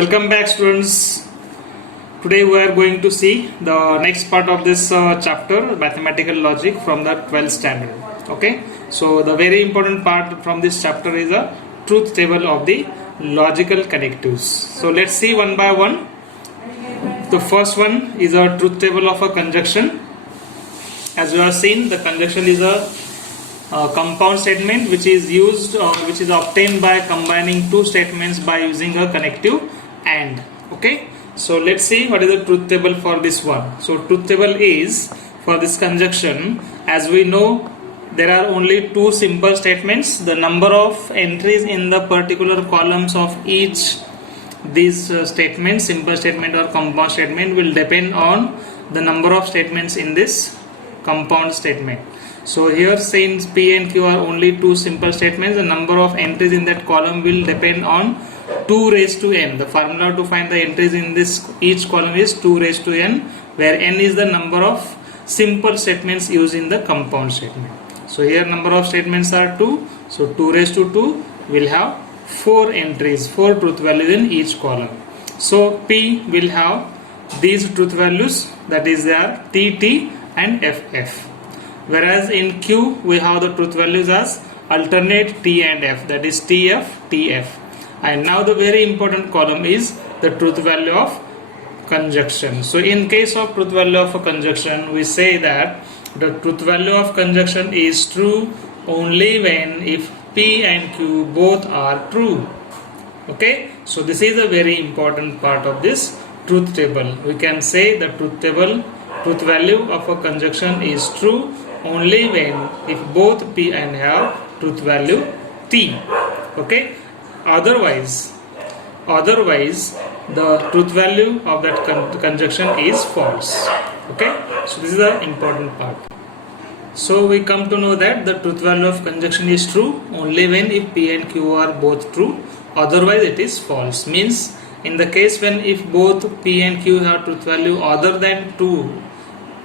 Welcome back, students. Today we are going to see the next part of this chapter, mathematical logic from the 12th standard. Okay, so the very important part from this chapter is a truth table of the logical connectives. So let's see one by one. The first one is a truth table of a conjunction. As you have seen, the conjunction is a compound statement which is used which is obtained by combining two statements by using a connective AND. Okay, so let's see what is the truth table for this one. So truth table is, for this conjunction, as we know, there are only two simple statements. The number of entries in the particular columns of each these statements, simple statement or compound statement, will depend on the number of statements in this compound statement. So here, since P and Q are only two simple statements, the number of entries in that column will depend on 2 raised to n. The formula to find the entries in this each column is 2 raised to n, where n is the number of simple statements used in the compound statement. So here number of statements are 2, so 2 raised to 2 will have 4 entries, 4 truth values in each column. So P will have these truth values, that is there TT and FF. Whereas in Q we have the truth values as alternate T and F, that is TF, TF. And now the very important column is the truth value of conjunction. So in case of truth value of a conjunction, we say that the truth value of conjunction is true only when if P and Q both are true. Okay, so this is a very important part of this truth table. We can say the truth truth value of a conjunction is true only when if both P and have truth value T. Okay, otherwise the truth value of that conjunction is false. Okay, so this is the important part. So we come to know that the truth value of conjunction is true only when if P and Q are both true, otherwise it is false. Means in the case when if both P and Q have truth value other than 2,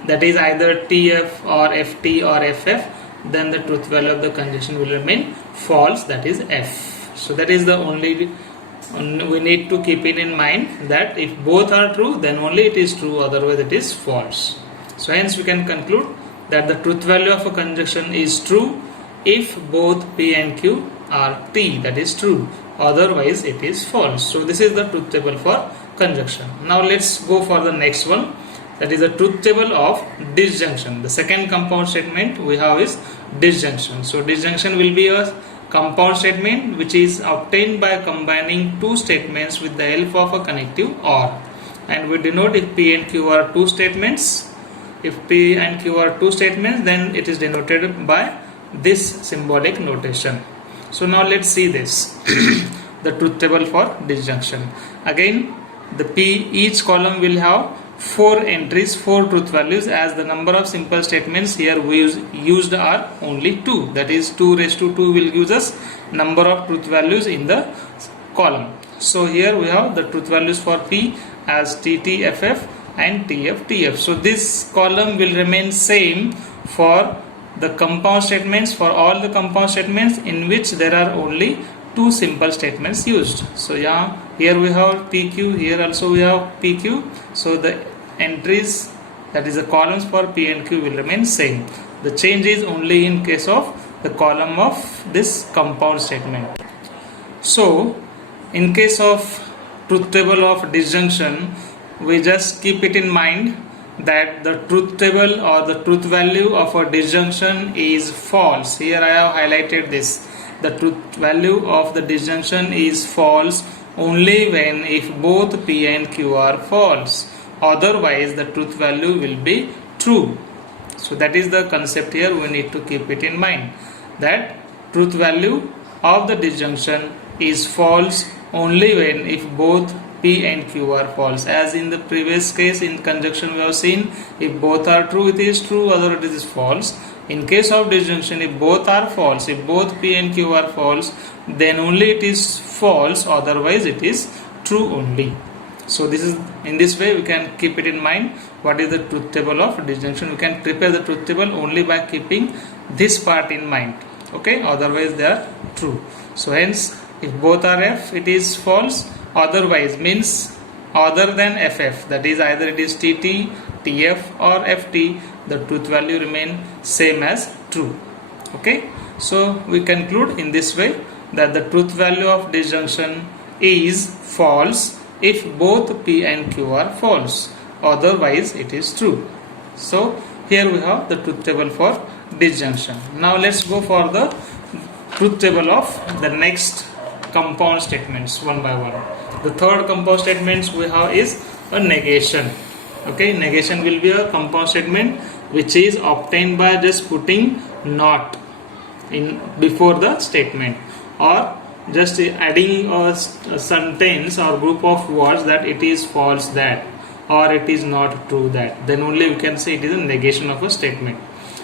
that is either TF or FT or FF, then the truth value of the conjunction will remain false, that is F. So that is the only we need to keep it in mind, that if both are true then only it is true, otherwise it is false. So hence we can conclude that the truth value of a conjunction is true if both P and Q are T, that is true, otherwise it is false. So this is the truth table for conjunction. Now let's go for the next one, that is the truth table of disjunction. The second compound statement we have is disjunction. So disjunction will be a compound statement which is obtained by combining two statements with the help of a connective OR, and we denote if P and Q are two statements. If P and Q are two statements, then it is denoted by this symbolic notation. So now let's see this the truth table for disjunction. Again, the P, each column will have 4 entries, 4 truth values, as the number of simple statements here we used are only 2, that is 2 raised to 2 will give us number of truth values in the column. So here we have the truth values for P as TTFF and TF. So this column will remain same for the compound statements, for all the compound statements in which there are only 2 simple statements used. So yeah, here we have PQ, here also we have PQ. So the entries, that is the columns for P and Q, will remain same. The change is only in case of the column of this compound statement. So in case of truth table of disjunction, we just keep it in mind that the truth table or the truth value of a disjunction is false. Here I have highlighted this. The truth value of the disjunction is false only when if both P and Q are false, otherwise the truth value will be true. So that is the concept here, we need to keep it in mind, that truth value of the disjunction is false only when if both P and Q are false. As in the previous case in conjunction we have seen, if both are true it is true, otherwise it is false. In case of disjunction, if both are false, if both P and Q are false, then only it is false, otherwise it is true only. So this is, in this way we can keep it in mind what is the truth table of disjunction. We can prepare the truth table only by keeping this part in mind. Okay, otherwise they are true. So hence if both are F it is false, otherwise means other than ff, that is either it is tt, tf or ft, the truth value remain same as true. Okay, so we conclude in this way that the truth value of disjunction is false if both p and q are false, otherwise it is true. So here we have the truth table for disjunction. Now let's go for the truth table of the next compound statements one by one. The third compound statements we have is a negation. Okay, negation will be a compound statement which is obtained by just putting not in before the statement, or just adding a sentence or group of words that it is false that, or it is not true that, then only we can say it is a negation of a statement.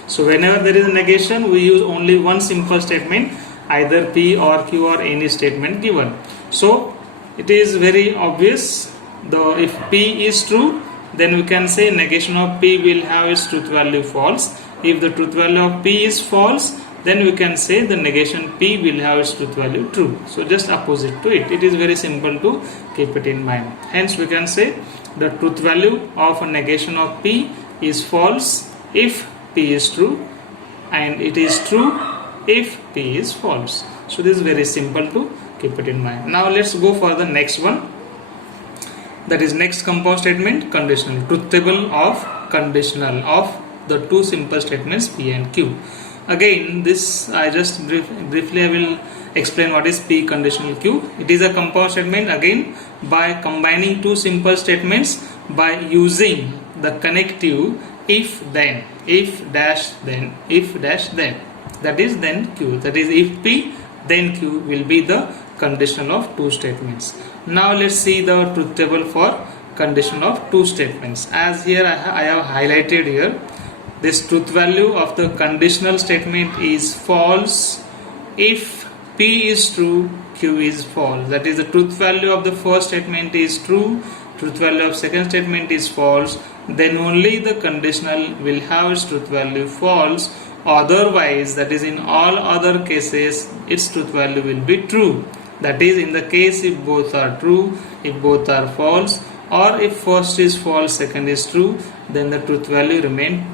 So whenever there is a negation, we use only one simple statement, either p or q or any statement given. So it is very obvious, though if p is true, then we can say negation of p will have its truth value false. If the truth value of p is false, then we can say the negation p will have its truth value true. So just opposite to it. It is very simple to keep it in mind. Hence we can say the truth value of a negation of p is false if p is true, and it is true if p is false. So this is very simple to keep it in mind. Now let's go for the next one, that is next compound statement, conditional. Truth table of conditional of the two simple statements p and q. Again, this I just briefly I will explain what is p conditional q. It is a compound statement again by combining two simple statements by using the connective if then, if dash then, if dash then, that is then q, that is if p then q will be the conditional of two statements. Now let's see the truth table for conditional of two statements. As here I have highlighted here, this truth value of the conditional statement is false if p is true, q is false. That is, the truth value of the first statement is true, truth value of second statement is false, then only the conditional will have its truth value false. Otherwise, that is in all other cases, its truth value will be true. That is, in the case if both are true, if both are false, or if first is false, second is true, then the truth value remain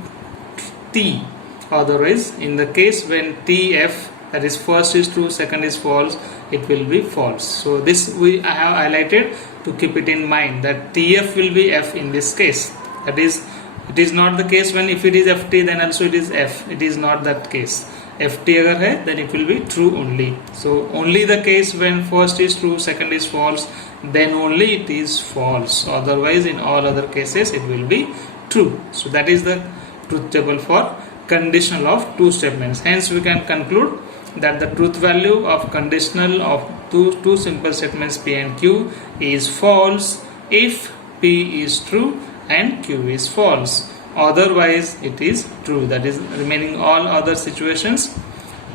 t. Otherwise, in the case when tf, that is first is true, second is false, it will be false. So this I have highlighted to keep it in mind that tf will be f in this case. That is, it is not the case when if it is ft, then also it is f. It is not that case. ft agar hai, then it will be true only. So only the case when first is true, second is false, then only it is false. Otherwise, in all other cases, it will be true. So that is the truth table for conditional of two statements. Hence, we can conclude that the truth value of conditional of two simple statements p and q is false if p is true and q is false. Otherwise, it is true. That is, remaining all other situations,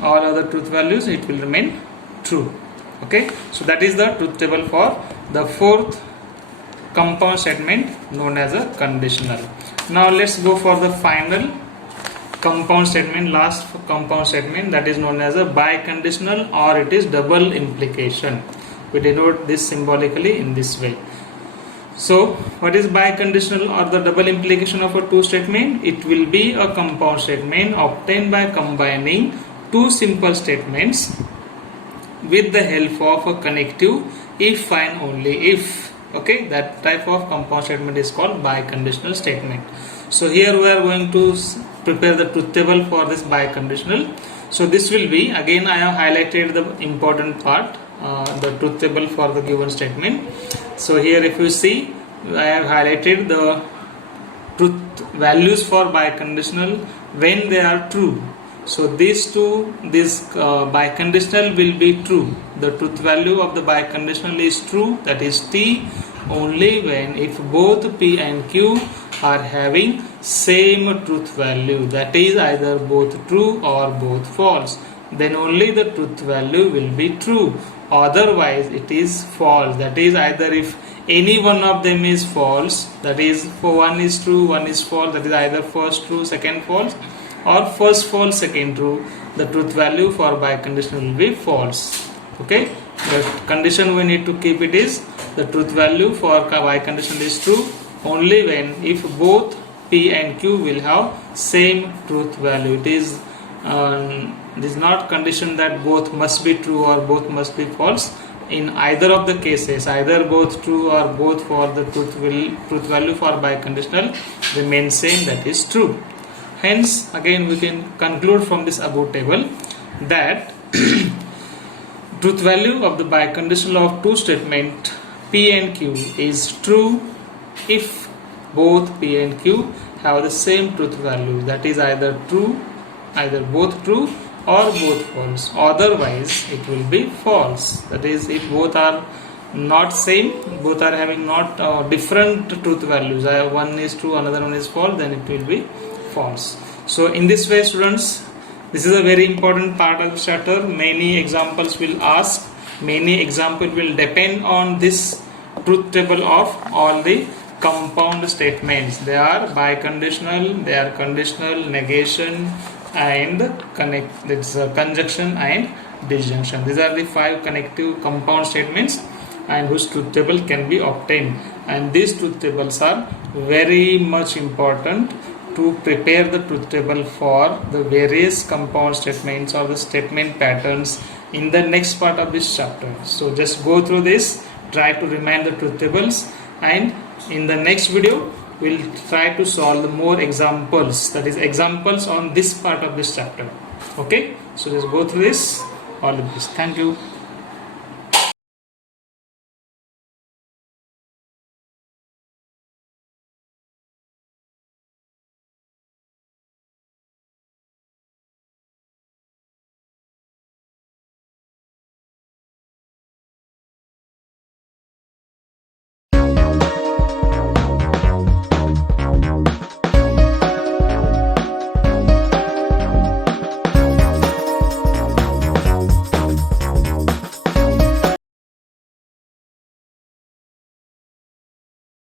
all other truth values, it will remain true. Okay, so that is the truth table for the fourth compound statement known as a conditional. Now let's go for the final compound statement, last compound statement, that is known as a biconditional, or it is double implication. We denote this symbolically in this way. So what is biconditional or the double implication of a two statement? It will be a compound statement obtained by combining two simple statements with the help of a connective if and only if. Okay, that type of compound statement is called biconditional statement. So here we are going to prepare the truth table for this biconditional. So this will be, again I have highlighted the important part, the truth table for the given statement. So here if you see, I have highlighted the truth values for biconditional when they are true. So these two, this biconditional will be true. The truth value of the biconditional is true, that is t, only when if both p and q are having same truth value, that is either both true or both false, then only the truth value will be true. Otherwise it is false. That is, either if any one of them is false, that is for one is true, one is false, that is either first true, second false, or first false, second true, the truth value for biconditional will be false. Okay, the condition we need to keep it is the truth value for biconditional is true only when if both P and Q will have same truth value. It is not condition that both must be true or both must be false. In either of the cases, either both true or both for the truth value for biconditional remains same, that is true. Hence, again we can conclude from this above table that truth value of the biconditional of two statement P and Q is true if both P and Q have the same truth value, that is either both true or both false. Otherwise it will be false, that is if both are not same, both are having not different truth values, one is true, another one is false, then it will be false. So in this way, students, this is a very important part of the chapter. Many examples will ask, many examples will depend on this truth table of all the compound statements. They are biconditional, they are conditional, negation, and conjunction and disjunction. These are the 5 connective compound statements and whose truth table can be obtained, and these truth tables are very much important to prepare the truth table for the various compound statements or the statement patterns in the next part of this chapter. So just go through this, try to remind the truth tables, and in the next video we'll try to solve more examples, that is examples on this part of this chapter. Okay, so just go through this. All the best. Thank you.